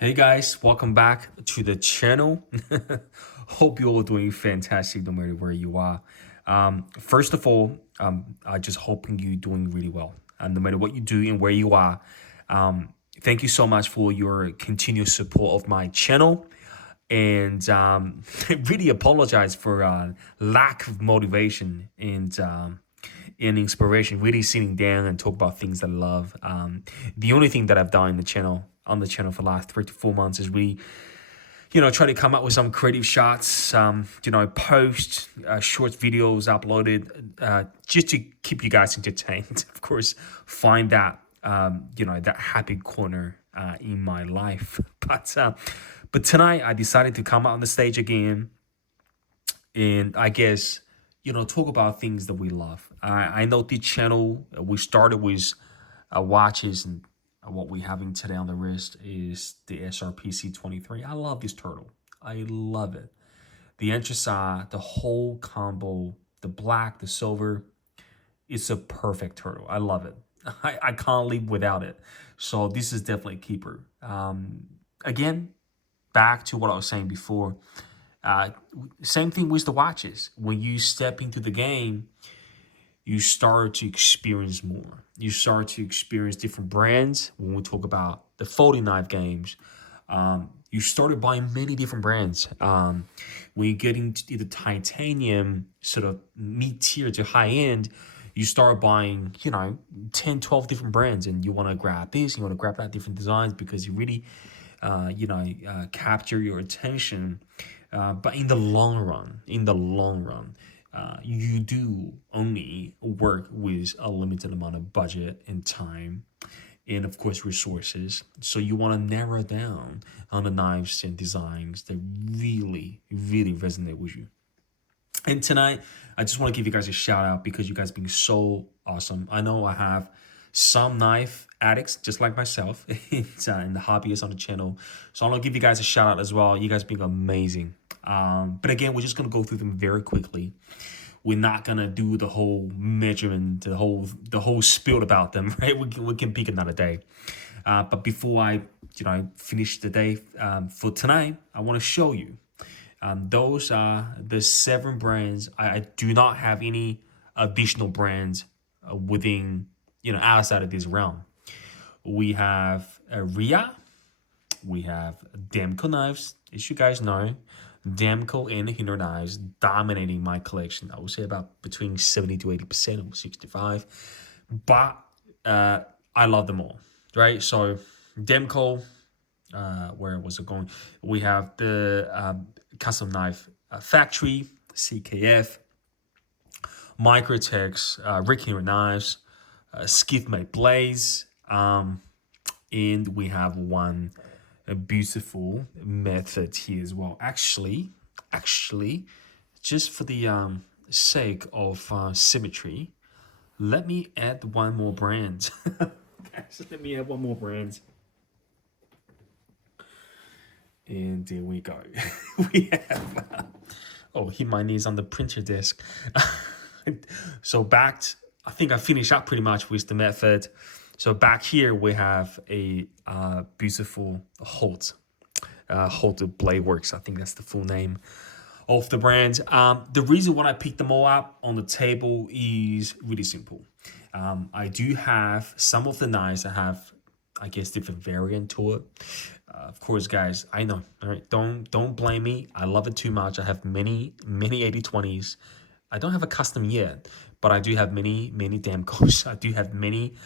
Hey guys, welcome back to the channel. Hope you're all doing fantastic no matter where you are. First of all, I just hoping you're doing really well. And no matter what you do and where you are, thank you so much for your continuous support of my channel. And really apologize for lack of motivation and inspiration. Really sitting down and talk about things that I love. The only thing that I've done in the channel on the channel for the last 3 to 4 months is really, try to come up with some creative shots. Post short videos uploaded just to keep you guys entertained. Of course, find that that happy corner in my life. But tonight I decided to come out on the stage again, and I guess talk about things that we love. I know the channel we started with watches, and what we having today on the wrist is the SRPC 23. I love this turtle. I love it. The anthracite, the whole combo, the black, the silver. It's a perfect turtle. I love it. I can't live without it. So this is definitely a keeper. Again, back to what I was saying before. Uh, Same thing with the watches. When you step into the game, you start to experience more. You start to experience different brands. When we talk about the folding knife games, you started buying many different brands. When you get into the titanium sort of mid tier to high end, you start buying, 10, 12 different brands, and you want to grab this, you want to grab that, different designs, because you really, capture your attention. But in the long run, you do only work with a limited amount of budget and time, and of course resources. So you want to narrow down on the knives and designs that really, really resonate with you. And tonight, I just want to give you guys a shout out because you guys being so awesome. I know I have some knife addicts just like myself and the hobbyists on the channel. So I want to give you guys a shout out as well. You guys being amazing. But again, we're just going to go through them very quickly. We're not gonna do the whole measurement, the whole spiel about them, right? We can pick another day. But before I finish the day for tonight, I want to show you. Those are the 7 brands. I do not have any additional brands within outside of this realm. We have Ria. We have Demko knives, as you guys know. Demko and Hino knives dominating my collection. I would say about between 70 to 80% or 65. But I love them all, right? So Demko, where was it going? We have the Custom Knife Factory, CKF, Microtex, Rick Hino knives, Skiffmate Blaze, and we have one a beautiful method here as well. Actually, just for the sake of symmetry, let me add one more brand. Guys, let me add one more brand. And there we go. We have, hit my knees on the printer desk. So I think I finished up pretty much with the method. So back here we have a beautiful Holt Blade Works. I think that's the full name of the brand. The reason why I picked them all up on the table is really simple. I do have some of the knives that have, I guess, different variant to it. Of course, guys, I know. All right, don't blame me. I love it too much. I have many 8020s. I don't have a custom yet, but I do have many Damcos. I do have many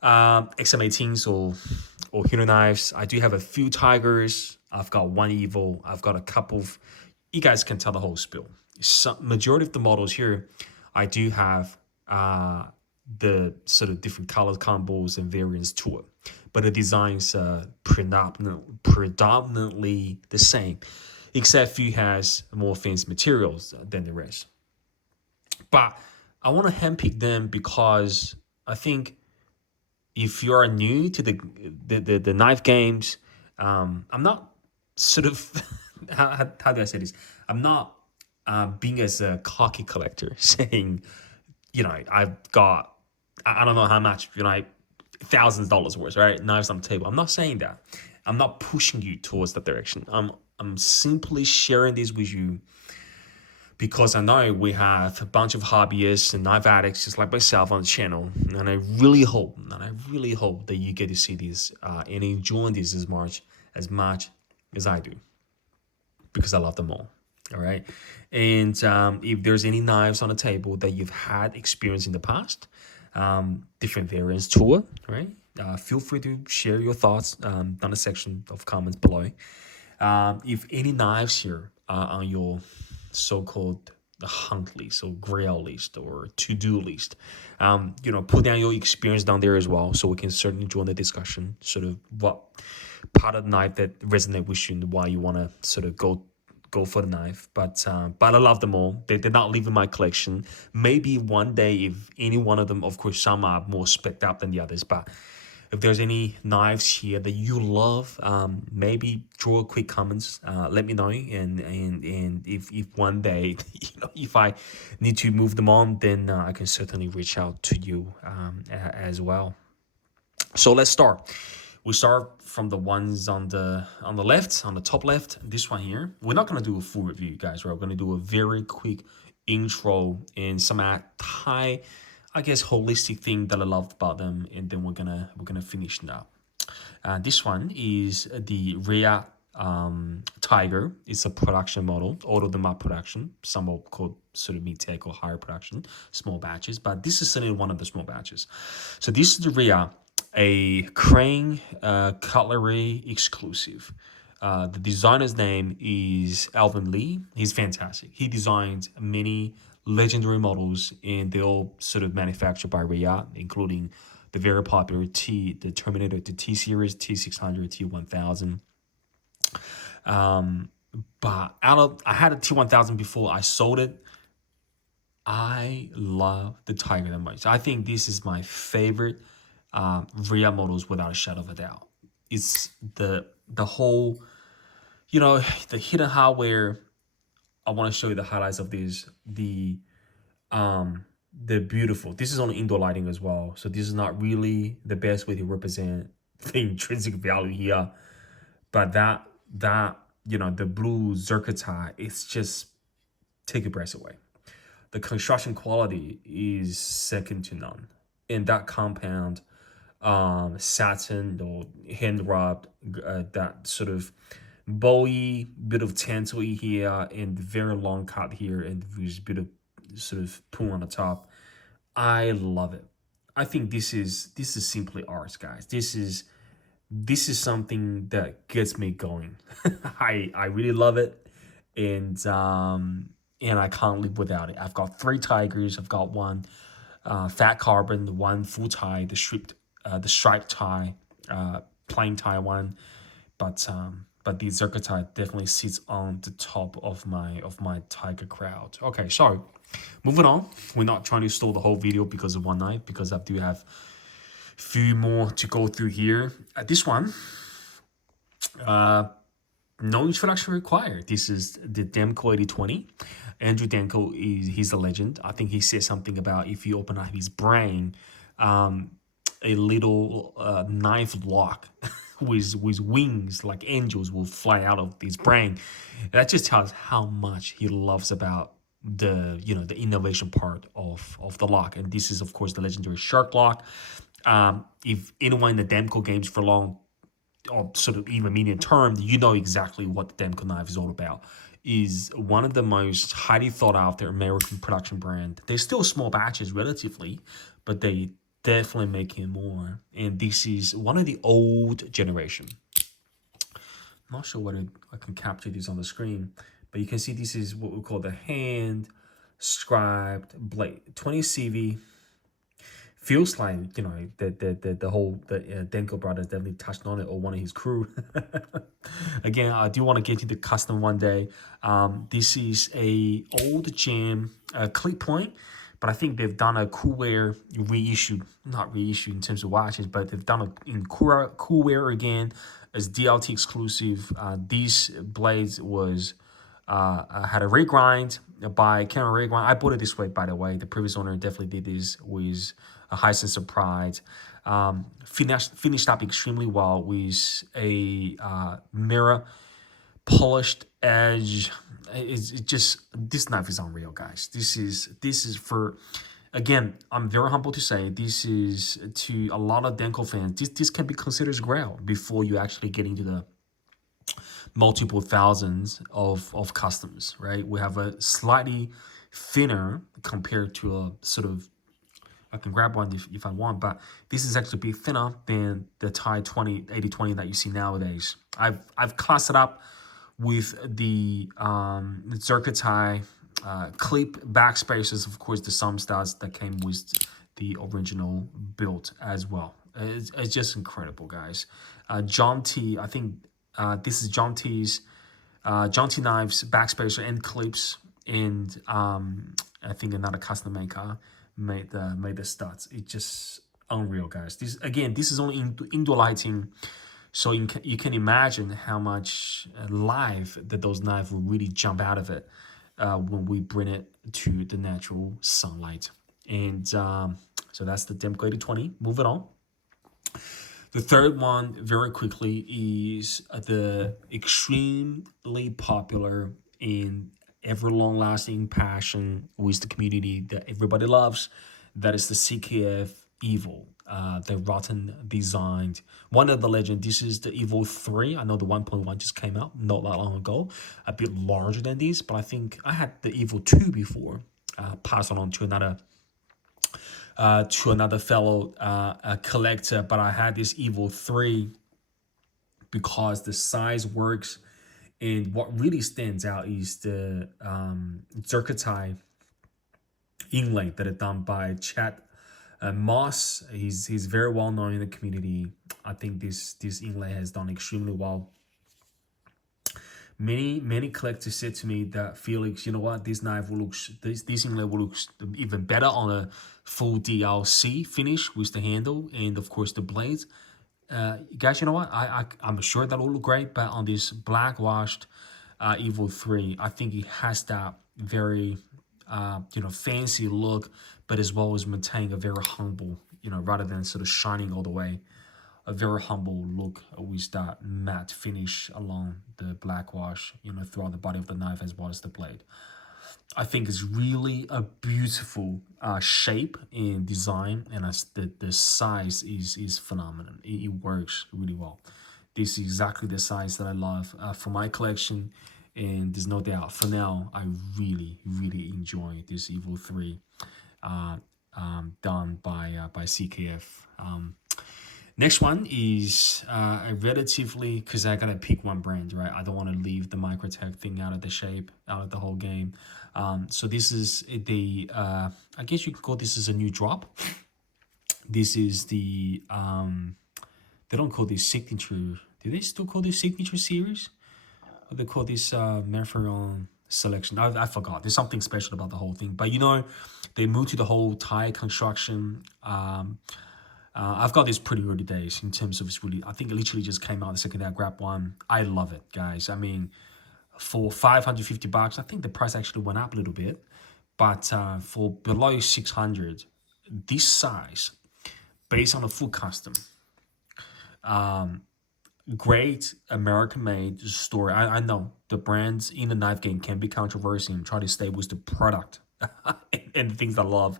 XM18s or Hino knives. I do have a few Tigers. I've got one Evo. I've got a couple of. You guys can tell the whole spiel. Majority of the models here, I do have the sort of different color combos and variants to it, but the designs predominantly the same, except few has more fancy materials than the rest. But I want to handpick them because I think if you are new to the knife games, I'm not sort of how do I say this? I'm not being as a cocky collector saying, I've got I don't know how much, thousands of dollars worth, right? Knives on the table. I'm not saying that. I'm not pushing you towards that direction. I'm simply sharing this with you because I know we have a bunch of hobbyists and knife addicts just like myself on the channel, and I really hope, that you get to see this and enjoy this as much as I do, because I love them all. All right, and if there's any knives on the table that you've had experience in the past, different variants to it, right? Feel free to share your thoughts down the section of comments below. If any knives here are on your so-called hunt list or grail list or to-do list, put down your experience down there as well, so we can certainly join the discussion. Sort of what part of the knife that resonate with you and why you want to sort of go for the knife. But I love them all. They're not leaving my collection. Maybe one day, if any one of them, of course, some are more specced up than the others, but if there's any knives here that you love, maybe draw a quick comments. Let me know, and if one day, if I need to move them on, then I can certainly reach out to you as well. So let's start. We start from the ones on the left, on the top left. This one here. We're not gonna do a full review, guys. We're gonna do a very quick intro and some Thai, I guess, holistic thing that I loved about them, and then we're gonna finish now. This one is the Rhea Tiger. It's a production model, all of them are production. Some are called sort of mid-tech or higher production, small batches, but this is certainly one of the small batches. So this is the Rhea, a Crane cutlery exclusive. The designer's name is Alvin Lee. He's fantastic. He designs many legendary models, and they all sort of manufactured by Rhea, including the very popular the Terminator, the T series, T600, T1000. But I had a T1000 before I sold it. I love the Tiger that much. I think this is my favorite Rhea models without a shadow of a doubt. It's the whole, the hidden hardware. I want to show you the highlights of these. They're beautiful. This is on indoor lighting as well, so this is not really the best way to represent the intrinsic value here. But that the blue zirconium, it's just take your breath away. The construction quality is second to none, and that compound, satin or hand rubbed, that sort of bowy bit of tantal here, and very long cut here, and with a bit of sort of poo on the top. I love it. I think this is simply art, guys. This is something that gets me going. I really love it, and I can't live without it. I've got 3 Tigers. I've got one fat carbon, one full tie, the striped tie, plain tie one, but the zirconium definitely sits on the top of my Tiger crowd. Okay, so moving on. We're not trying to stall the whole video because of one night, because I do have a few more to go through here. This one, no introduction required. This is the Demko 8020. Andrew Demko he's a legend. I think he said something about if you open up his brain, a little knife lock with wings like angels will fly out of his brain. That just tells how much he loves about the the innovation part of the lock. And this is of course the legendary Shark lock. If anyone in the Demko games for long, or sort of even medium term, you know exactly what the Demko knife is all about. Is one of the most highly thought after American production brand. They're still small batches relatively, but they definitely making more. And this is one of the old generation. I'm not sure whether I can capture this on the screen, but you can see this is what we call the hand scribed blade 20 CV. Feels like the whole Demko brothers definitely touched on it, or one of his crew. Again, I do want to get into custom one day. This is a old jam clip point, but I think they've done a Coolwear reissue, not reissue in terms of watches, but they've done it in Coolwear again as DLT exclusive. These blades was had a regrind by Cameron Regrind. I bought it this way, by the way. The previous owner definitely did this with a high sense of pride. Finished up extremely well with a mirror polished edge. It's just, this knife is unreal, guys. This is for, again, I'm very humble to say, this is to a lot of Denko fans. This can be considered as grail before you actually get into the multiple thousands of customs, right? We have a slightly thinner compared to a sort of, I can grab one if I want, but this is actually a bit thinner than the Thai 80-20 that you see nowadays. I've classed it up with the Zircotai clip backspacers, of course, the some studs that came with the original build as well. It's just incredible, guys. John T, I think this is John T's John T Knives backspacer and clips, and I think another custom maker made the studs. It's just unreal, guys. This is only indoor lighting, so you can imagine how much life that those knives will really jump out of it when we bring it to the natural sunlight. And so that's the Demko 80-20. Moving on. The third one, very quickly, is the extremely popular and ever long-lasting passion with the community that everybody loves. That is the CKF Evo, the Rotten designed. One of the legend, this is the Evo 3. I know the 1.1 just came out not that long ago, a bit larger than this, but I think I had the Evo 2 before, passed on to another fellow collector, but I had this Evo 3 because the size works, and what really stands out is the Zircotai inlay that is done by Chad Moss. He's very well known in the community. I think this inlay has done extremely well. Many collectors said to me that, Felix, you know what, this knife will look, this inlay will look even better on a full DLC finish with the handle and of course the blades. Guys, you know what, I'm sure that will look great, but on this black washed Evo 3, I think it has that very fancy look, but as well as maintaining a very humble, rather than sort of shining all the way, a very humble look with that matte finish along the black wash, throughout the body of the knife as well as the blade. I think it's really a beautiful shape and design, and the size is phenomenal. It works really well. This is exactly the size that I love for my collection, and there's no doubt, for now, I really enjoy this Evo 3 done by CKF. Next one is a relatively, because I gotta pick one brand, right? I don't want to leave the Microtech thing out of the shape, out of the whole game. So this is the, I guess you could call this as a new drop. This is the, they don't call this signature. Do they still call this signature series? Or they call this Merferon selection? I forgot. There's something special about the whole thing. But they moved to the whole Thai construction. I've got this pretty early days in terms of it's really, I think it literally just came out the second day I grabbed one. I love it, guys. I mean, for $550, I think the price actually went up a little bit, but for below 600, this size, based on a full custom, great American-made story. I know the brands in the knife game can be controversial and try to stay with the product and the things that I love.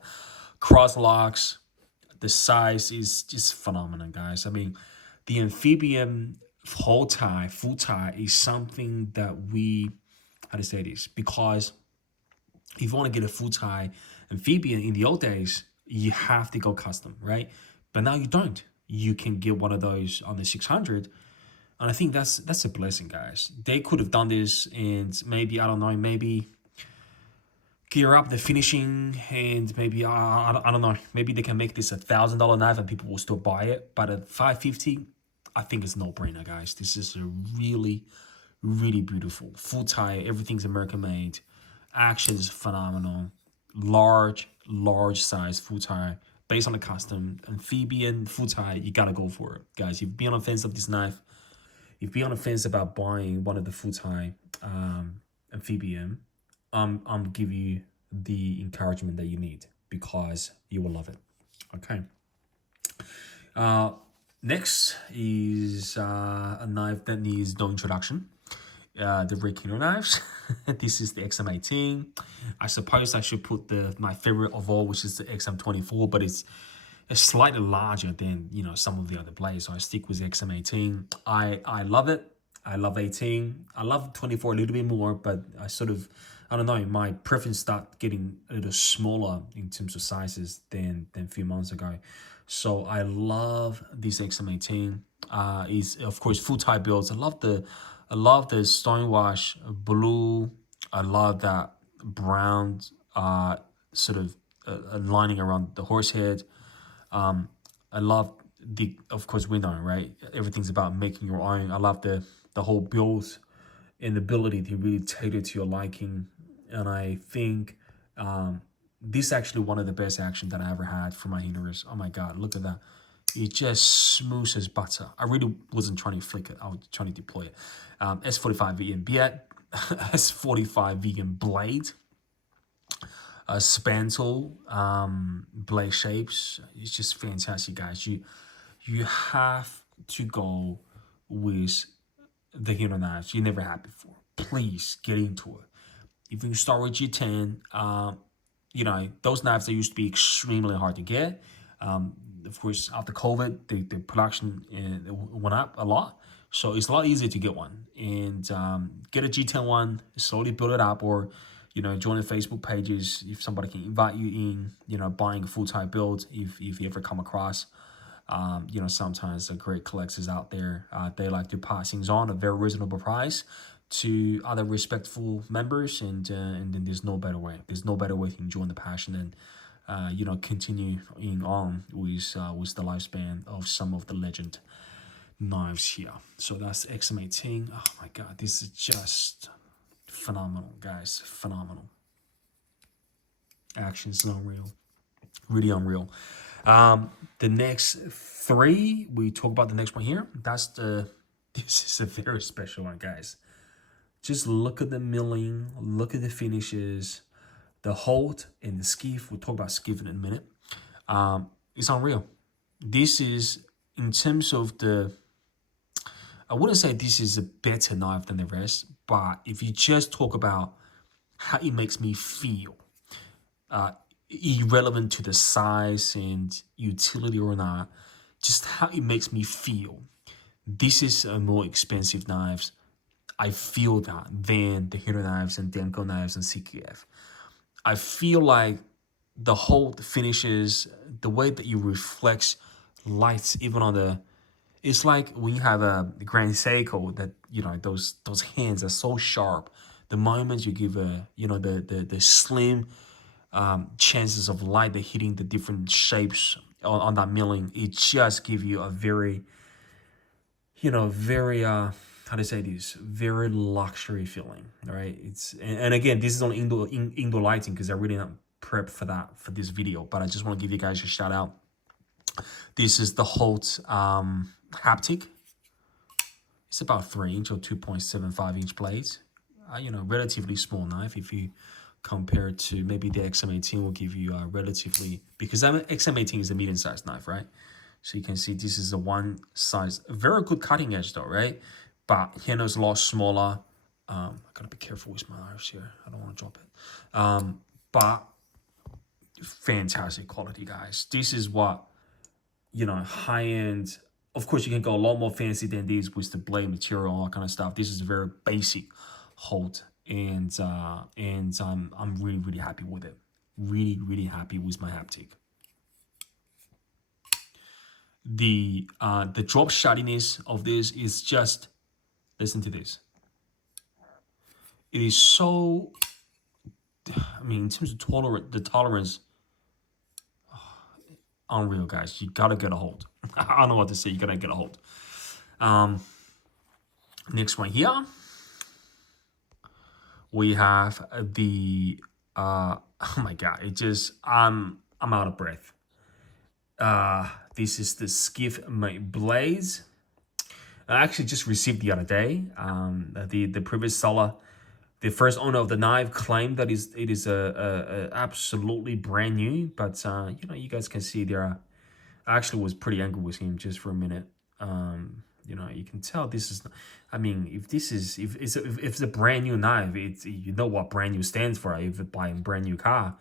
Cross locks. The size is just phenomenal, guys. I mean, the amphibian full tie is something that we, how to say this, because if you want to get a full tie amphibian in the old days, you have to go custom, right? But now you don't. You can get one of those on the 600, and I think that's a blessing, guys. They could have done this, and maybe, I don't know, maybe gear up the finishing, and maybe I don't know, maybe they can make this $1,000 knife and people will still buy it. But at $550, I think it's no-brainer, guys. This is a really beautiful full tie. Everything's American made. Action is phenomenal. Large size full tie based on the custom amphibian full tie. You gotta go for it, guys. You've been on the fence of this knife. If you're on the fence about buying one of the full tie amphibian, I'm give you the encouragement that you need because you will love it. Okay. Uh, Next is a knife that needs no introduction. The Rekino knives. This is the XM18. I suppose I should put my favorite of all, which is the XM24, but it's slightly larger than some of the other blades, so I stick with XM18. I love it. I love 18. I love 24 a little bit more, but I don't know, my preference start getting a little smaller in terms of sizes than a few months ago. So I love this XM18. Is of course full type builds. I love the stonewash blue. I love that brown sort of lining around the horse head. I love of course, window, right? Everything's about making your own. I love the whole build and the ability to really tailor to your liking. And I think this is actually one of the best action that I ever had for my heaters. Oh my God, look at that. It just smooth as butter. I really wasn't trying to flick it. I was trying to deploy it. S45 vegan beard, S45 vegan blade, Spantle blade shapes. It's just fantastic, guys. You have to go with the hero knives you never had before. Please get into it. If you start with G10, those knives that used to be extremely hard to get. Of course, after COVID, the production went up a lot. So it's a lot easier to get one. And get a G10 one, slowly build it up, or join the Facebook pages if somebody can invite you in, buying a full-time build if you ever come across. Sometimes the great collectors out there, they like to pass things on at a very reasonable price to other respectful members, and then there's no better way. There's no better way to enjoy the passion and continuing on with the lifespan of some of the legend knives here. So that's XM18. Oh my God, this is just phenomenal, guys. Phenomenal. Action is unreal, really unreal. The next three, we talk about the next one here. This is a very special one, guys. Just look at the milling, look at the finishes, the hold and the skiff. We'll talk about skiff in a minute. It's unreal. This is, in terms of I wouldn't say this is a better knife than the rest, but if you just talk about how it makes me feel, irrelevant to the size and utility or not, just how it makes me feel, this is a more expensive knives. I feel that than the Hero knives and Denko knives and CKF. I feel like the whole finishes, the way that you reflect lights, even on it's like when you have a Grand Seiko that, those hands are so sharp. The moment you give the slim chances of light that hitting the different shapes on that milling, it just give you a very, very how to say this, very luxury feeling, right? And again, this is on indoor lighting because I really not prepped for this video, but I just want to give you guys a shout out. This is the Holt haptic. It's about 3-inch or 2.75-inch blades. Relatively small knife if you compare it to maybe the XM18 will give you relatively, because XM18 is a medium-sized knife, right? So you can see this is a one size, very good cutting edge though, right? But handle is a lot smaller. I gotta be careful with my knives here. I don't want to drop it. But fantastic quality, guys. This is what, high end. Of course, you can go a lot more fancy than these with the blade material, all that kind of stuff. This is very basic Holt, and I'm really, really happy with it. Really, really happy with my haptic. The drop shottiness of this is just, listen to this. It is so, in terms of the tolerance, unreal, guys. You gotta get a hold. I don't know what to say. You gotta get a hold. Next one here, we have the oh my God, I'm out of breath. This is the Skiff Blades. I actually just received the other day. The previous seller The first owner of the knife claimed that it is a absolutely brand new, but you know, you guys can see there. I actually was pretty angry with him just for a minute. You know, you can tell this is. I mean, if this is if it's a brand new knife, it's, you know what brand new stands for. If you buy a brand new car,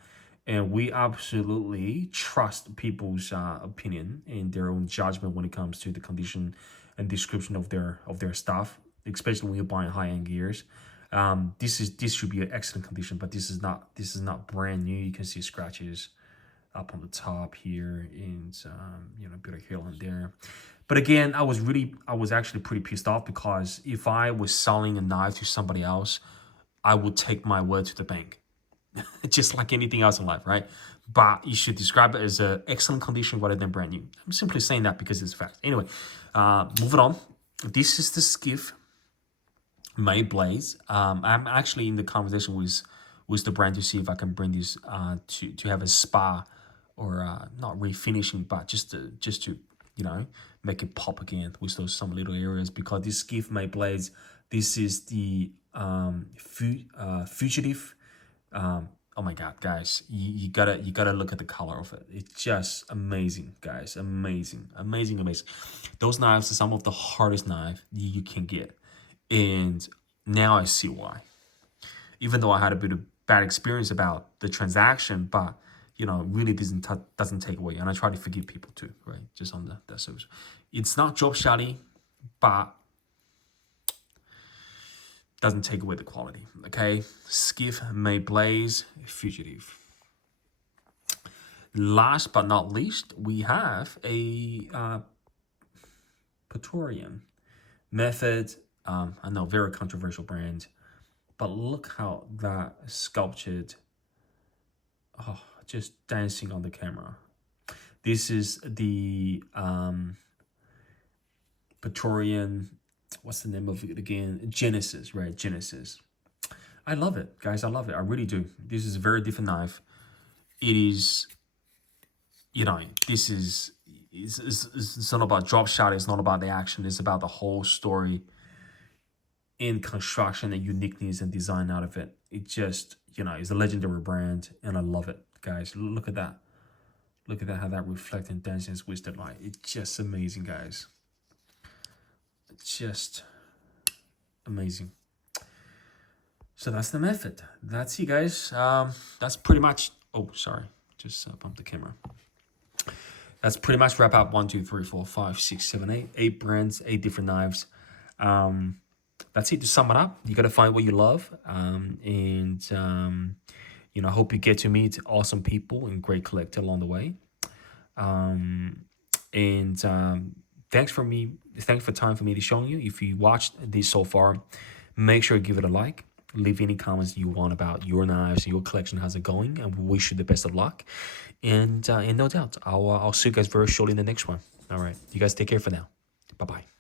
and we absolutely trust people's opinion and their own judgment when it comes to the condition and description of their stuff, especially when you're buying high end gears. This should be an excellent condition, but this is not brand new. You can see scratches up on the top here, and you know, a bit of hair on there. But again, I was actually pretty pissed off, because if I was selling a knife to somebody else, I would take my word to the bank, just like anything else in life, right? But you should describe it as an excellent condition rather than brand new. I'm simply saying that because it's fact. Anyway, moving on. This is the Skiff May Blaze. I'm actually in the conversation with the brand to see if I can bring this to have a spa, or not refinishing, but just to you know, make it pop again with those some little areas, because this Skiff May Blaze, this is the fugitive. Oh my god, guys, you gotta look at the color of it. It's just amazing, guys. Amazing. Those knives are some of the hardest knife you can get, and now I see why. Even though I had a bit of bad experience about the transaction, but you know, really doesn't take away. And I try to forgive people too, right? Just on that service. It's not drop shotty, but doesn't take away the quality. Okay, Skiff May Blaze Fugitive. Last but not least, we have a Praetorian Method. I know, very controversial brand, but look how that sculptured. Oh, just dancing on the camera. This is the Praetorian, what's the name of it again? Genesis, right? Genesis. I love it, guys. I love it. I really do. This is a very different knife. It is, you know, this is, it's not about drop shot. It's not about the action. It's about the whole story in construction and uniqueness and design out of it. It just, you know, it's a legendary brand, and I love it, guys. Look at that. Look at that, how that reflects and dances with the light. It's just amazing, guys. It's just amazing. So that's the Method. That's it, guys. That's pretty much, oh, sorry. Just bumped the camera. That's pretty much wrap up 1, 2, 3, 4, 5, 6, 7, 8. 8 brands, 8 different knives. That's it. To sum it up, you got to find what you love. You know, I hope you get to meet awesome people and great collector along the way. Thanks for time for me to show you. If you watched this so far, make sure you give it a like. Leave any comments you want about your knives, your collection, how's it going, and we wish you the best of luck. And no doubt, I'll see you guys very shortly in the next one. All right, you guys take care for now. Bye bye.